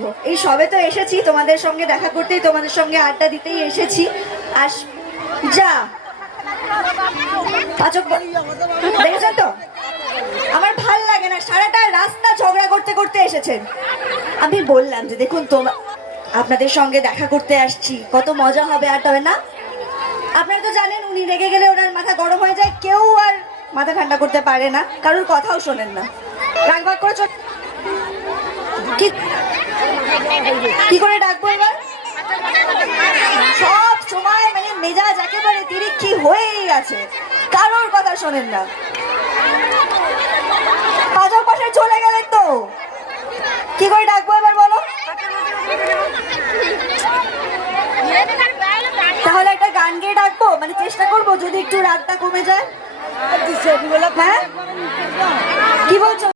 আসবো, এই সবে তো এসেছি তোমাদের সঙ্গে দেখা করতেই, তোমাদের সঙ্গে আড্ডা দিতেই এসেছি। আস যা পাচক দেখেছেন তো, আমার ভাল লাগে না, সারাটা রাস্তা ঝগড়া করতে করতে এসেছেন। আমি বললাম যে দেখুন তোমার, আপনাদের সঙ্গে দেখা করতে আসছি, কত মজা হবে আড্ডা হবে না। আপনারা তো জানেন উনি রেগে গেলে ওনার মাথা গরম হয়ে যায়, কেউ আর মাথা ঠান্ডা করতে পারে না, কারোর কথাও শোনেন না, রাগ ভাগ করে কি করে ডাকবো এবার? সব সময় মানে মেজাজ একেবারে তিরিক্ষি হয়েই আছে, কারোর কথা শোনেন না। পাঁচক পাশে চলে গেলেন তো, কি করে ডাকবো এবার বলো? তাহলে একটা গান গেয়ে ডাকবো, মানে চেষ্টা করবো যদি একটু রাগটা কমে যায়। হ্যাঁ কি বলছো